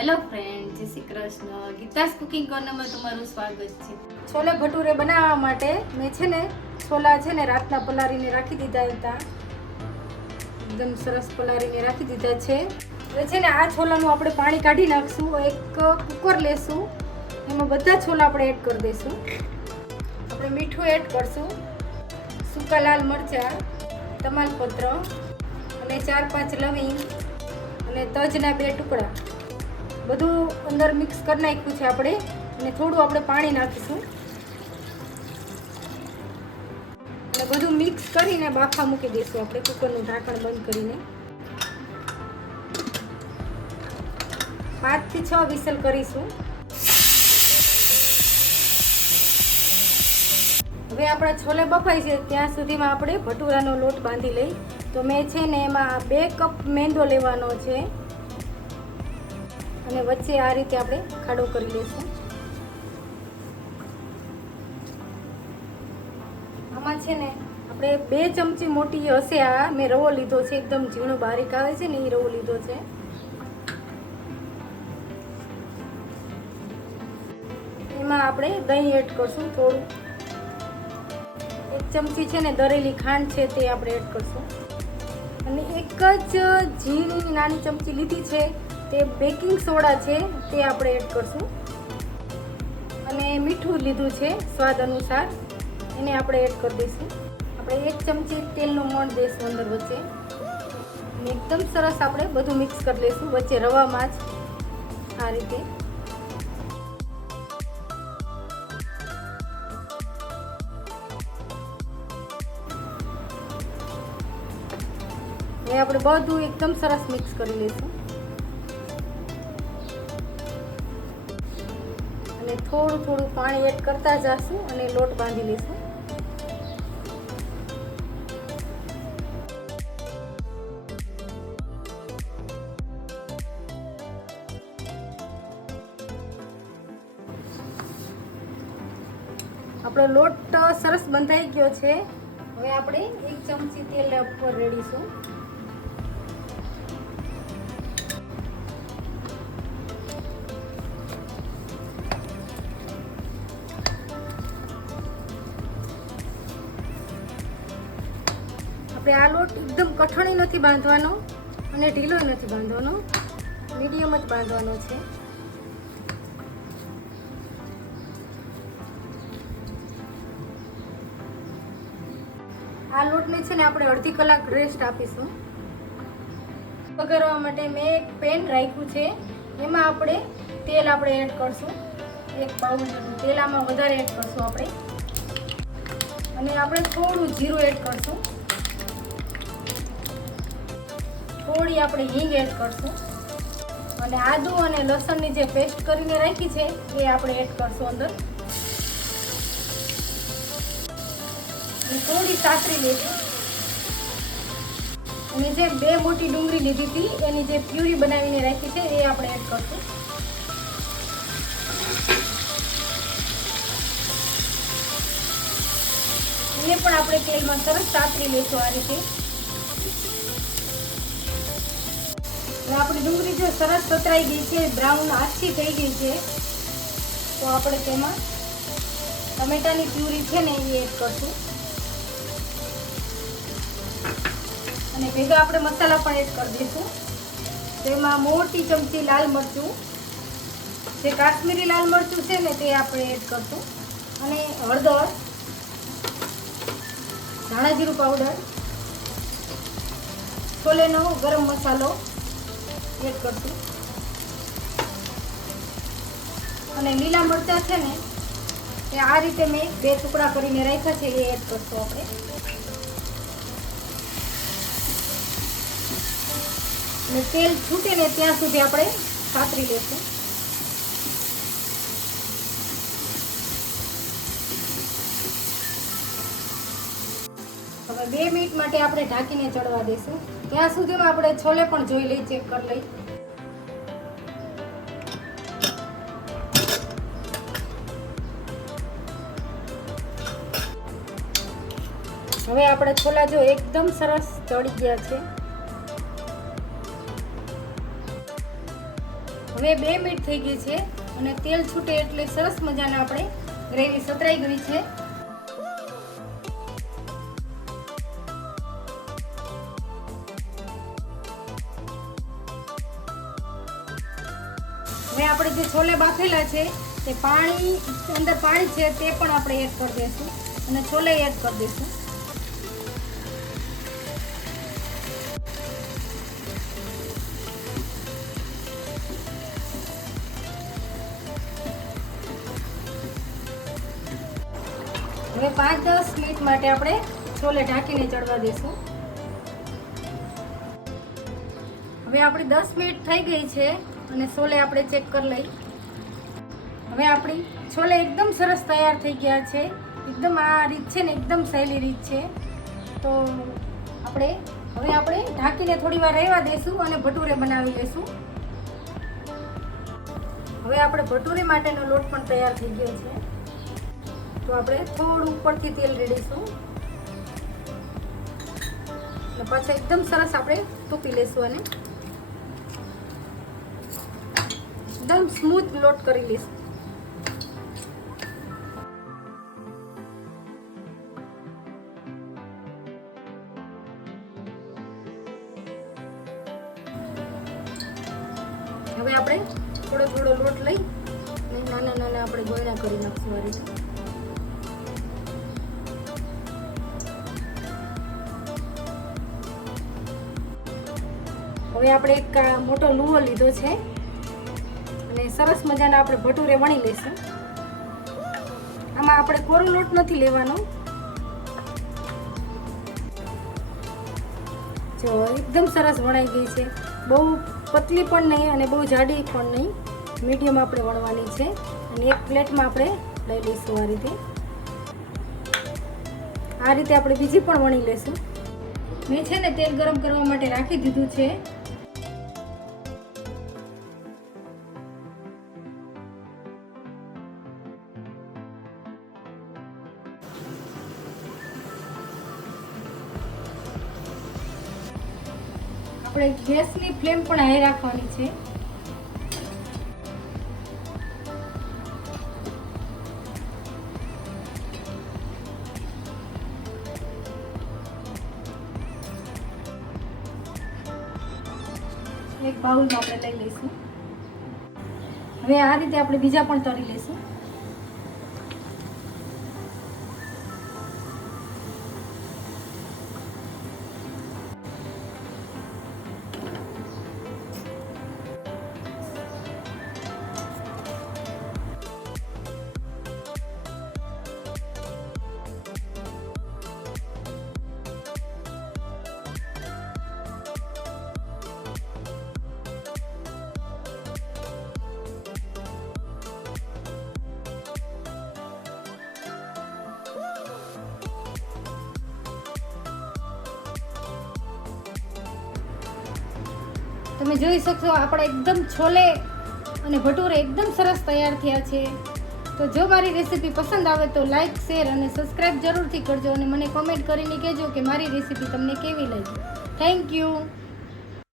Hello friend જય Shri Krishna. Geeta's cooking કોર્નરમાં તમારું સ્વાગત છે. છોલે ભટુરે બનાવવા માટે મેં છે ને છોલા છે ને રાતના પલાળીને રાખી દીધા હતા. એકદમ સરસ પલાળીને રાખી દીધા છે. હવે છે ને આ છોલાનું આપણે પાણી કાઢી નાખશું. એક કુકર લેશું. એમાં બધા છોલા આપણે એડ કરી દઈશું. આપણે મીઠું એડ કરશું. સૂકા લાલ મરચાં, તમાલપત્ર અને ચાર પાંચ લવિંગ અને તજના બે ટુકડા. બધું અંદર મિક્સ કરી નાખ્યું છે આપણે અને થોડું આપણે પાણી નાખીશું. અને બધું મિક્સ કરીને બાફા મૂકી દઈશું આપણે, કુકરનું ઢાંકણ બંધ કરીને. પાંચથી છ વિસલ કરીશું. હવે આપણા છોલે બફાય છે, ત્યાં સુધીમાં આપણે ભટુરાનો લોટ બાંધી લઈ. તો મેં છે ને એમાં બે કપ મેંદો લેવાનો છે. અને વચ્ચે આ રીતે આપણે ખાડો કરી લઈશું. આમાં છે ને, આપણે બે ચમચી મોટી હશે આ. મેં રવો લીધો છે, એકદમ ઝીણો બારીક આવે છે ને, એ રવો લીધો છે. એમાં આપણે દહીં એડ કરશું થોડું. એક ચમચી છે ને, દરેલી ખાંડ છે તે આપણે એડ કરશું. અને એક જ ઝીણી નાની ચમચી લીધી છે. તે બેકિંગ સોડા છે તે આપણે એડ કરશું. અને મીઠું લીધું છે સ્વાદ અનુસાર, એને આપણે એડ કરી દઈશું. આપણે એક ચમચી તેલનું મણ દઈશું અંદર વચ્ચે. એકદમ સરસ આપણે બધું મિક્સ કરી લઈશું, વચ્ચે રવામાં જ આ રીતે. એ આપણે બધું એકદમ સરસ મિક્સ કરી લઈશું. થોડું થોડું પાણી એડ કરતા જઈશું અને લોટ બાંધી લઈશું. આપણો લોટ સરસ બંધાઈ ગયો છે. હવે આપણે એક ચમચી તેલ ઉપર રેડીશું. આપણે આ લોટ એકદમ કઠણી નથી બાંધવાનો અને ઢીલો નથી બાંધવાનો. મીડિયમ જ બાંધવાનો છે. આ લોટને છે ને આપણે અડધી કલાક રેસ્ટ આપીશું. વઘારવા માટે મેં એક પેન રાખ્યું છે. એમાં આપણે તેલ આપણે એડ કરશું. એક બાઉલ તેલ આમાં વધારે એડ કરશું આપણે. અને આપણે થોડું જીરું એડ કરશું. થોડી આપણે હિંગ એડ કરશું. અને આદુ અને લસણની જે પેસ્ટ કરીને રાખી છે, એ આપણે એડ કરશું અંદર. થોડી સાતરી લેશું. અને જે બે મોટી ડુંગળી લીધી હતી, એની જે પ્યુરી બનાવીને રાખી છે, એ આપણે એડ કરશું. એને પણ આપણે તેલમાં સરસ સાતરી લેશું આ રીતે. આપણી ડુંગળી જો સરસ સતરાઈ ગઈ છે બ્રાઉન આછી થઈ ગઈ છે, તો આપણે તેમાં ટમેટાની પ્યુરી છે ને એ એડ કરશું. અને ભેગા આપણે મસાલા પણ એડ કરી દઈશું. તેમાં મોટી ચમચી લાલ મરચું, જે કાશ્મીરી લાલ મરચું છે ને તે આપણે એડ કરશું. અને હળદર, ધાણા જીરું પાવડર, છોલેનો ગરમ મસાલો એડ કરશું. અને લીલા મરચાં છે ને, એ આ રીતે મેં બે ટુકડા કરીને રાખ્યા છે, એ એડ કરશું આપણે. અને તેલ છૂટે ને ત્યાં સુધી આપણે સાતરી લેશું. હવે બે મિનિટ માટે આપણે ઢાંકીને ચડવા દઈશું ત્યાં સુધીમાં આપણે છોલે પણ જોઈ લઈ ચેક કરી લઈ હવે આપણે છોલા જો એકદમ સરસ ચડી ગયા છે. હવે બે મિનિટ થઈ ગઈ છે અને તેલ છૂટે એટલે સરસ મજાના આપણે ગ્રેવી સતરાઈ ગઈ છે. હવે આપણે જે છોલે બાફેલા છે, તે પાણી, અંદર પાણી છે, તે પણ આપણે એડ કરી દઈશું અને છોલે એડ કરી દઈશું. હવે પાંચ દસ મિનિટ માટે આપણે છોલે ઢાંકીને ચડવા દઈશું. હવે આપણી દસ મિનિટ થઈ ગઈ છે. અને છોલે આપણે ચેક કરી લઈ હવે આપણી છોલે એકદમ સરસ તૈયાર થઈ ગયા છે. એકદમ આ રીત છે ને એકદમ સહેલી રીત છે. તો આપણે, હવે આપણે ઢાંકીને થોડી વાર રહેવા દઈશું અને ભટુરે બનાવી લઈશું હવે આપણે ભટુરે માટેનો લોટ પણ તૈયાર થઈ ગયો છે. તો આપણે થોડું ઉપરથી તેલ રેડીશું. અને પાછા એકદમ સરસ આપણે તૂપી લઈશું અને એકદમ સ્મૂથ લોટ કરી લઈશ. હવે આપણે થોડો થોડો લોટ લઈ અને નાના નાના આપણે ગોળા કરી નાખશું આ હવે આપણે એક મોટો લુવો લીધો છે. સરસ મજાના આપણે ભટુરે વણી લઈશું. આમાં આપણે કોરો લોટ નથી લેવાનો. જો, એકદમ સરસ વણાઈ ગઈ છે. બહુ પતલી પણ નહીં અને બહુ જાડી પણ નહીં. મીડિયમ આપણે વણવાની છે. અને એક પ્લેટમાં આપણે લઈ લઈશું આ રીતે. આ રીતે આપણે બીજી પણ વણી લઈશું. મેં છે ને તેલ ગરમ કરવા માટે રાખી દીધું છે. આપણે ગેસની ફ્લેમ પણ હાઈ રાખવાની છે. એક બાઉલમાં આપણે લઈ લઈશું. હવે આ રીતે આપણે બીજા પણ તળી લઈશું. તમે જોઈ શકશો, આપણા એકદમ છોલે અને ભટુરે એકદમ સરસ તૈયાર થયા છે. તો જો મારી રેસીપી પસંદ આવે તો લાઈક, શેર અને સબસ્ક્રાઈબ જરૂરથી કરજો અને મને કોમેન્ટ કરીને કહેજો કે મારી રેસીપી તમને કેવી લાગી. Thank you